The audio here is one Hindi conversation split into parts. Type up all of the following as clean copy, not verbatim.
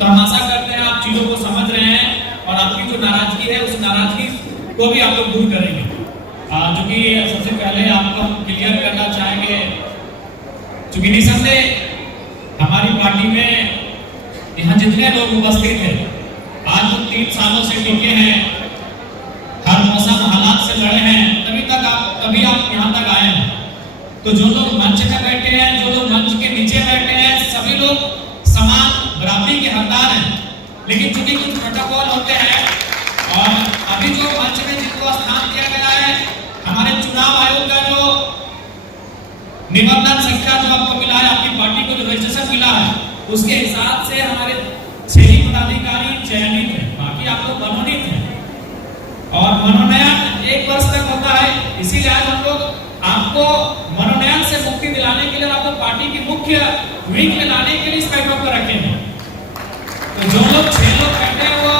तो हम आशा करते हैं आप चीजों को समझ रहे हैं और आपकी जो नाराजगी है उस नाराजगी को भी आप लोग दूर करेंगे। जो कि सबसे पहले आपको हम क्लियर करना चाहेंगे, चूंकि निसंदेह हमारी पार्टी में यहाँ जितने लोग उपस्थित हैं आज वो 3 सालों से टिके हैं, हर मौसम हालात से लड़े हैं, तभी आप यहाँ तक आए हैं। तो जो लोग मंच में बैठे हैं, जो लोग मंच के नीचे बैठे हैं, सभी लोग समान बराबरी के हकदार हैं। लेकिन चूंकि कुछ प्रोटोकॉल होते हैं और अभी जो मंच में जिनको स्थान दिया गया है, हमारे चुनाव आयोग का जो निबंधन संख्या जो आपको मिला है, आपकी पार्टी को जो रजिस्ट्रेशन मिला है, उसके हिसाब से हमारे क्षेत्रीय पदाधिकारी चयनित है, बाकी आप लोग मनोनीत हैं। और मनोनयन 1 वर्ष तक होता है, इसीलिए आज हम लोग आपको मनोनयन से मुक्ति दिलाने के लिए, आपको पार्टी की मुख्य विंग में लाने के लिए इस बैठक को रखेंगे। तो जो लोग 6 लोग बैठे हैं वो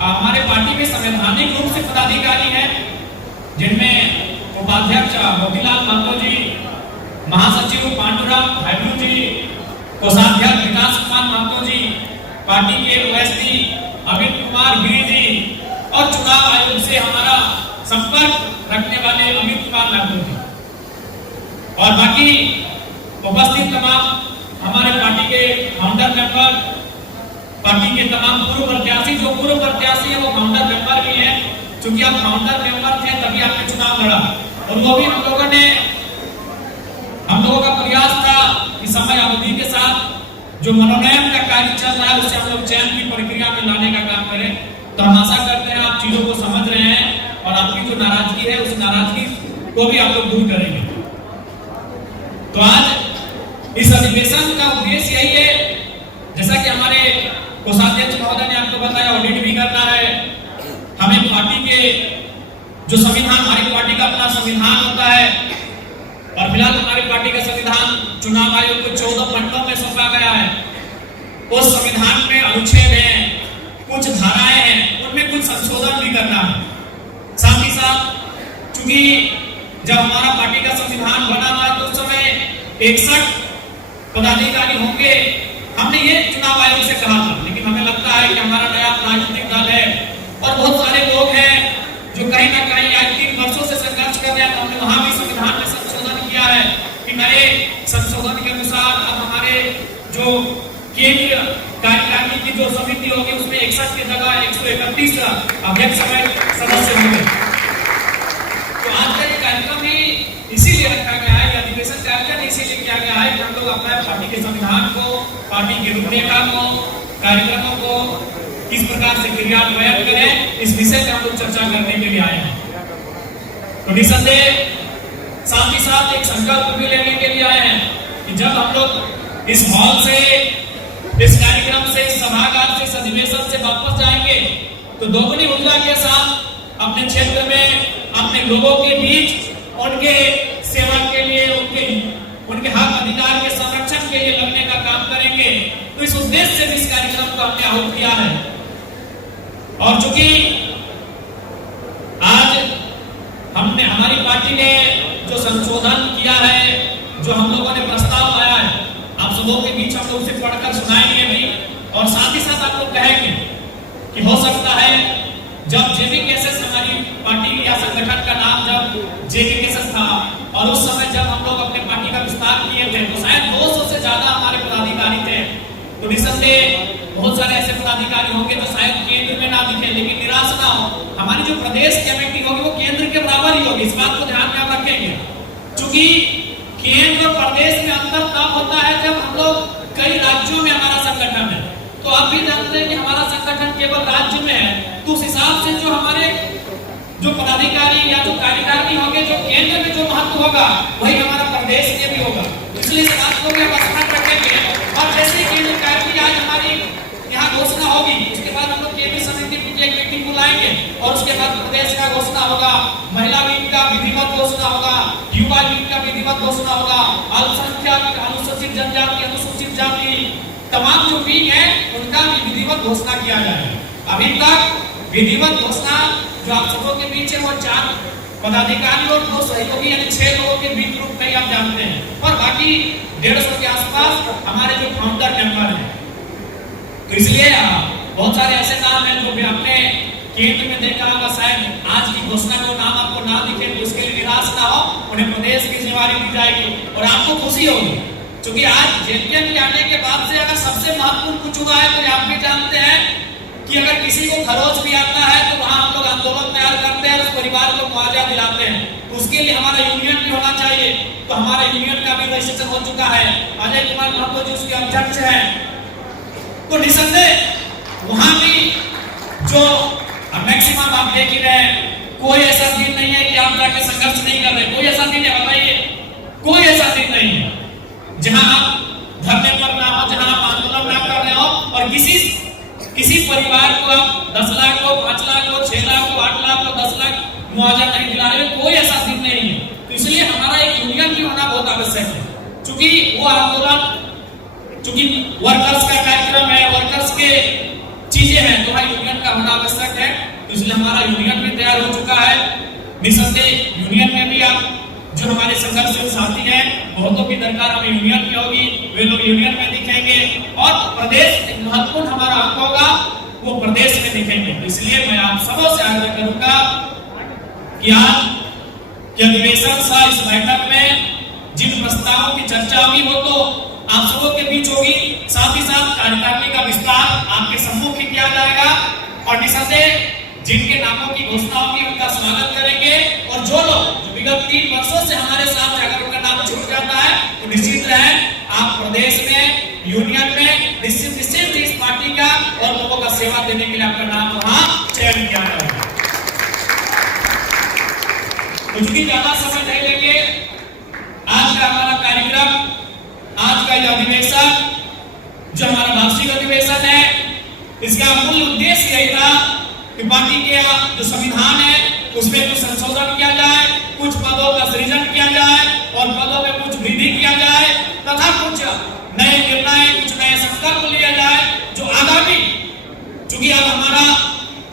हमारे पार्टी के संवैधानिक रूप से पदाधिकारी हैं, जिनमें उपाध्यक्ष मोतीलाल महतो जी, महासचिव पांडुरंग भाईलू जी, कोषाध्यक्ष विकास कुमार महतो जी, पार्टी के ओएसडी अमित कुमार गिरी जी और चुनाव आयोग से हमारा संपर्क रखने वाले अमित कुमार महतो जी और बाकी उपस्थित तमाम हमारे पार्टी के फाउंडर मेंबर, पार्टी के तमाम पूर्व प्रत्याशी, जो पूर्व प्रत्याशी है वो फाउंडर मेंबर भी हैं। चूंकि आप फाउंडर मेंबर थे तभी आपने चुनाव लड़ा, और वो भी हम लोगों का प्रयास था कि समय अवधि के साथ जो मनोनयन का कार्य चल रहा है उसे हम लोग चयन की प्रक्रिया में लाने का काम करें। तो हम आशा करते हैं आप चीजों को समझ रहे हैं और आपकी जो नाराजगी है उस नाराजगी को भी आप लोग दूर करेंगे। तो आज इस अधिवेशन का उद्देश्य यही है, जैसा कि हमारे कोषाध्यक्ष महोदय ने आपको बताया, ऑडिट भी करना है। हमें पार्टी के जो संविधान, हमारी पार्टी का अपना संविधान होता है और फिलहाल हमारी पार्टी का संविधान चुनाव आयोग को 14 मंडलों में सौंपा गया है। उस संविधान में अनुच्छेद हैं, कुछ धाराएं हैं, उनमें कुछ संशोधन भी करना है। साथ ही साथ चूंकि जब हमारा पार्टी का संविधान बना था तो उस समय 61 पदाधिकारी होंगे, हमने ये चुनाव आयोग से कहा था। लेकिन हमें लगता है कि हमारा नया राजनीतिक दल है और बहुत सारे लोग हैं जो कहीं ना कहीं आज 3 वर्षों से संघर्ष कर रहे हैं। हमने वहां भी संविधान में संशोधन किया है कि नए संशोधन के अनुसार अब हमारे जो केंद्रीय कार्यकारिणी की जो समिति होगी उसमें 61 की जगह 131 अध्यक्ष सदस्य होंगे। तो आज का ये कार्यक्रम भी इसीलिए रखा गया है, अधिवेशन कार्यक्रम इसीलिए किया गया है कि हम लोग अपने पार्टी के संविधान को, पार्टी की रूपरेखा को, कार्यक्रमों को किस प्रकार से क्रियान्वयन करें, इस विषय पर हम लोग चर्चा करने के लिए आए हैं। तो निसंदेह साथ ही साथ एक संकल्प भी लेने के लिए आए हैं कि जब हम लोग इस हॉल से, इस कार्यक्रम से, इस सभागार से, इस अधिवेशन से वापस जाएंगे तो दोगुनी ऊर्जा के साथ अपने क्षेत्र में, अपने लोगों के बीच उनके सेवा के लिए, उनके हक अधिकार के संरक्षण के लिए लगने का काम करेंगे। तो इस उद्देश्य से इस कार्यक्रम को हमने आहूत किया है। और चूंकि आज हमने, हमारी पार्टी ने जो संशोधन किया है, जो हम लोगों ने प्रस्ताव लाया है, आप सबों के बीच हम लोग उसे पढ़कर सुनाएंगे भी और साथ ही साथ आप लोग कहेंगे कि हो सकता है जब जेबी केसेस, हमारी पार्टी या संगठन का नाम जब जेबी केसेस था और उस समय जब हम लोग अपने पार्टी का विस्तार किए थे तो शायद 200 से ज्यादा हमारे पदाधिकारी थे। तो निसंदेह बहुत सारे ऐसे पदाधिकारी होंगे तो शायद केंद्र में ना दिखे, लेकिन निराश ना हो, हमारी जो प्रदेश कमेटी होगी वो केंद्र के बराबर ही होगी। इस बात को ध्यान में आप रखेंगे, क्योंकि केंद्र और प्रदेश में अंतर तब होता है जब हम लोग कई राज्यों में हमारा संगठन है। तो आप भी जानते हैं कि हमारा संगठन केवल राज्य में है, तो उस हिसाब से जो हमारे जो पदाधिकारी या जो कार्यकारिणी होंगे, जो केंद्र में जो महत्व होगा वही हमारा प्रदेश में भी होगा। इसलिए इस बात को हम स्मरण रखेंगे। और जैसे केंद्र कार्यकारिणी आज हमारी यहाँ घोषणा होगी, उसके बाद हम लोग केंद्रीय समिति की एक मीटिंग बुलाएंगे और उसके बाद प्रदेश का घोषणा होगा, महिला विंग का विधिवत घोषणा होगा, युवा विंग का विधिवत घोषणा होगा, अल्पसंख्यक, अनुसूचित जनजाति, अनुसूचित जाति, तमाम जो विंग है उनका भी विधिवत घोषणा किया जाएगा। अभी तक विधिवत घोषणा जो आप सबों के बीच है वो 4 पदाधिकारी और 2 सहयोगी यानी 6 लोगों के बीच रूप में आप जानते हैं, और बाकी 150 के आसपास हमारे जो फाउंडर मेंबर हैं। तो इसलिए बहुत सारे ऐसे नाम हैं जो भी आपने केंद्र में देखा होगा, शायद आज की घोषणा को नाम आपको ना दिखे तो उसके लिए निराश ना हो, उन्हें प्रदेश की जिम्मेवारी दी जाएगी और आपको खुशी होगी, क्योंकि आज जेपीएम के आने के बाद से अगर सबसे महत्वपूर्ण कुछ हुआ है तो आप भी जानते हैं कि अगर किसी को खरोच भी आता है तो वहां हम लोग आंदोलन तैयार करते हैं और उस परिवार को मुआवजा दिलाते हैं। तो उसके लिए हमारा यूनियन भी होना चाहिए, तो हमारा यूनियन का भी रजिस्ट्रेशन हो चुका है, अजय कुमार महतो जी उसके अध्यक्ष हैं। तो निसंदेह वहां भी जो मैक्सिमम आप देख ही रहे हैं, कोई ऐसा दिन नहीं है कि आप जाके संघर्ष नहीं कर रहे, कोई ऐसा दिन है बताइए, कोई ऐसा दिन नहीं है जहां आप धरने पर ना हो, जहां आप आंदोलन ना कर रहे हो और किसी परिवार को आप 10 लाख को, 5 लाख को, 6 लाख को, 8 लाख को, 10 लाख मुआवजा नहीं दिला रहे, कोई ऐसा दिन नहीं है। तो इसलिए हमारा एक यूनियन भी होना बहुत आवश्यक है, क्योंकि वो आंदोलन, क्योंकि वर्कर्स का कार्यक्रम है, वर्कर्स के चीजें हैं, तो हमारा यूनियन का होना आवश्यक है। तो इसलिए हमारा यूनियन भी तैयार हो चुका है। निसंदेह यूनियन में भी आप जो हमारे संघर्षशील साथी हैं, बहुतों की दरकार हमें यूनियन में होगी, वे लोग यूनियन में दिखेंगे और प्रदेश एक महत्वपूर्ण हमारा अंग होगा, वो प्रदेश में दिखेंगे। तो इसलिए मैं आप सबों से आग्रह करूंगा कि आज के अधिवेशन सा इस बैठक में जिन प्रस्तावों की चर्चा होगी वो तो आप सबों के बीच होगी, साथ ही साथ कार्यकारिणी का विस्तार आपके सम्मुख ही किया जाएगा और निसंदेह जिनके नामों की घोषणा होगी उनका स्वागत करेंगे और जो लोग जो विगत 3 वर्षों से हमारे साथ अगर उनका नाम छूट जाता है तो निश्चित रहे आप प्रदेश में, यूनियन में निश्चित इस पार्टी का और लोगों का सेवा देने के लिए आपका नाम वहां चयन किया जाएगा। कुछ भी ज्यादा समय नहीं लेंगे, आज का हमारा कार्यक्रम, आज का यह अधिवेशन जो हमारा वार्षिक अधिवेशन है, इसका मूल उद्देश्य यही था कि पार्टी के जो संविधान है उसमें कुछ संशोधन किया जाए, कुछ पदों का सृजन किया जाए और पदों में कुछ वृद्धि किया जाए तथा कुछ नए निर्णय, कुछ नए संकल्प लिया जाए जो आगामी, चूंकि अब हमारा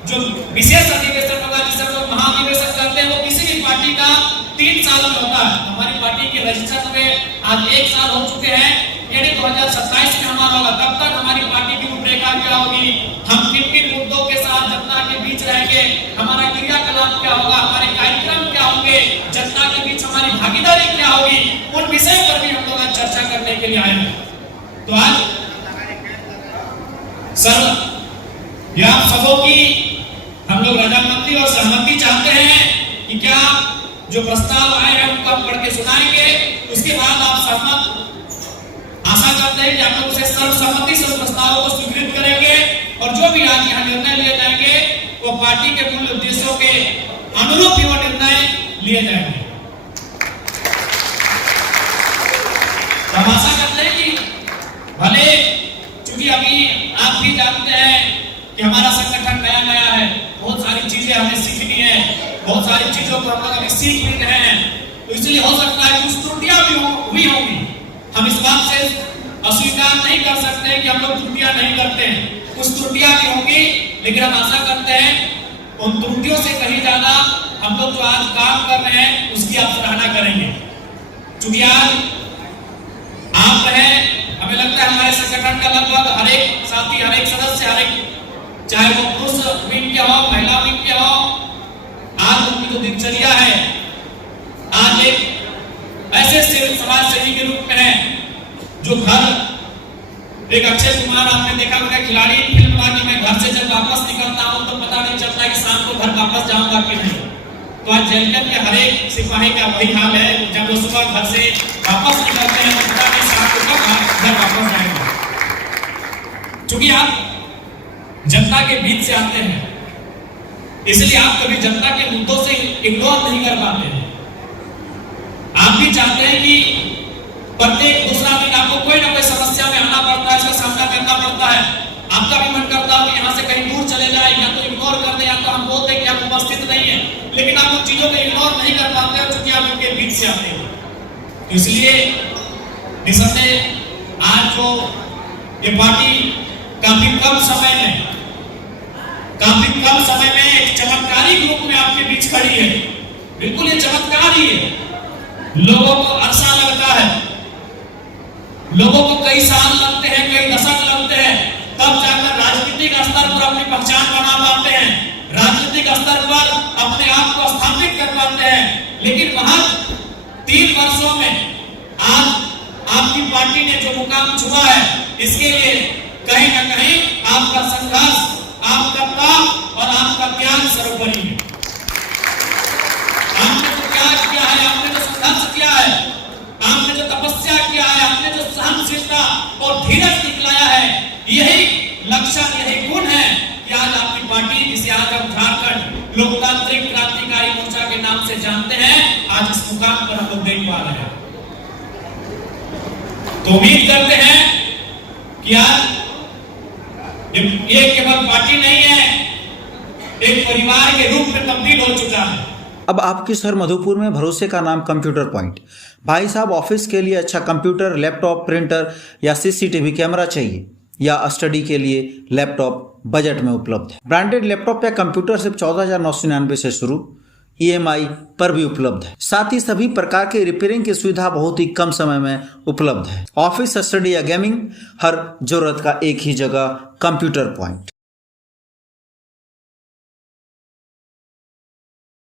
जो विशेष अधिवेशन होगा जिसे हम लोग महाधिवेशन करते हैं वो किसी भी पार्टी का 3 साल में होता है। हमारी पार्टी के रजिस्ट्रेशन में आज 1 साल हो चुके हैं, यानी 2027 में हमारा होगा। तब तक हमारी पार्टी की रूपरेखा क्या होगी, हम किन किन मुद्दों के साथ जनता के बीच रहेंगे, हमारा क्रियाकलाप क्या होगा, हमारे कार्यक्रम क्या होंगे, जनता के बीच हमारी भागीदारी क्या होगी, उन विषय पर भी हम लोग आज चर्चा करने के लिए आए हैं। तो आज सर यह सबों की हम लोग रजामंदी और सहमति चाहते हैं कि क्या जो प्रस्ताव आए हैं उनको हम पढ़ के सुनाएंगे, उसके बाद आप सहमत, आशा करते हैं कि आप लोग उसे सर्वसम्मति से प्रस्तावों को स्वीकृत करेंगे और जो भी आज यहाँ निर्णय लिए जाएंगे वो पार्टी के मूल उद्देश्यों के अनुरूप ही वो निर्णय लिए जाएंगे। तो हम आशा करते हैं कि भले, चूंकि अभी आप भी जानते हैं कि हमारा संगठन नया नया है, बहुत सारी चीजें हमें सीखनी है, बहुत सारी चीजों को हम लोग अभी सीख भी रहे हैं, तो इसलिए हो सकता है कुछ त्रुटियां भी हुई होंगी। हम इस बात से अस्वीकार नहीं कर सकते कि हम लोग त्रुटियां नहीं करते हैं, कुछ त्रुटियां भी होंगी, लेकिन हम आशा करते हैं उन त्रुटियों से कहीं ज्यादा हम लोग जो आज काम कर रहे हैं उसकी आप सराहना करेंगे। क्योंकि आज आप हैं, हमें लगता है हमारे संगठन का लगभग हर एक साथी, हर एक सदस्य, हर एक, चाहे वो पुरुष विंग के हो, महिला विंग के हो, आज उनकी जो दिनचर्या है, आज एक ऐसे समाज सेवी के रूप में है जो घर, एक अक्षय कुमार आपने देखा होगा खिलाड़ी फिल्म वाली में घर से जब वापस निकलता हूं तो पता नहीं चलता कि शाम को घर वापस जाऊंगा कि नहीं। तो आज जेलकट के हर एक सिपाही का वही हाल है, जब वो सुबह घर से वापस निकलते हैं तो पता नहीं शाम को कब घर वापस जाएंगे। क्योंकि आप जनता के बीच से आते हैं, इसलिए आप कभी जनता के मुद्दों से इग्नोर नहीं कर पाते हैं। आप भी चाहते हैं कि प्रत्येक दूसरा दिन आपको कोई ना कोई समस्या में आना पड़ता है, इसका सामना करना पड़ता है। आपका भी मन करता है कि यहाँ से कहीं दूर चले जाए, या तो इग्नोर कर दें, या तो हम बोलते हैं कि आप उपस्थित नहीं है, लेकिन आप उन चीजों को इग्नोर नहीं कर पाते हैं क्योंकि आप उनके बीच से आते हैं। तो इसलिए निसंदेह आज जो ये पार्टी काफी कम समय में एक चमत्कारी रूप में आपके बीच खड़ी है। बिल्कुल ये चमत्कार ही है। लोगों को अरसा लगता है, लोगों को कई साल लगते हैं, कई दशक लगते हैं, तब जाकर महज 3 वर्षों में आज आपकी पार्टी ने जो मुकाम छुआ है, इसके लिए कहीं ना कहीं आपका संघर्ष, आपका ताप और आपका त्याग सर्वोपरि है। आपने जो त्याग किया है, आपने जो संघर्ष किया है, आपने जो तपस्या किया है, आपने जो सहनशीलता और धीरज दिखलाया है, यही लक्षण, यही गुण है कि आज आपकी पार्टी, जिसे आज हम झारखंड लोकतांत्रिक क्रांतिकारी मोर्चा के नाम से जानते हैं, आज इस मुकाम पर हम लोग देख पा रहे हैं। तो उम्मीद करते हैं कि आज ये केवल पार्टी नहीं है, एक परिवार के रूप में तब्दील हो चुका है। अब आपके शहर मधुपुर में भरोसे का नाम कंप्यूटर पॉइंट। भाई साहब, ऑफिस के लिए अच्छा कंप्यूटर, लैपटॉप, प्रिंटर या सीसीटीवी कैमरा चाहिए, या स्टडी के लिए लैपटॉप बजट में उपलब्ध है। ब्रांडेड लैपटॉप या कंप्यूटर सिर्फ 14,999 से शुरू, EMI पर भी उपलब्ध है। साथ ही सभी प्रकार के रिपेयरिंग की सुविधा बहुत ही कम समय में उपलब्ध है। ऑफिस, स्टडी या गेमिंग, हर जरूरत का एक ही जगह, कंप्यूटर पॉइंट।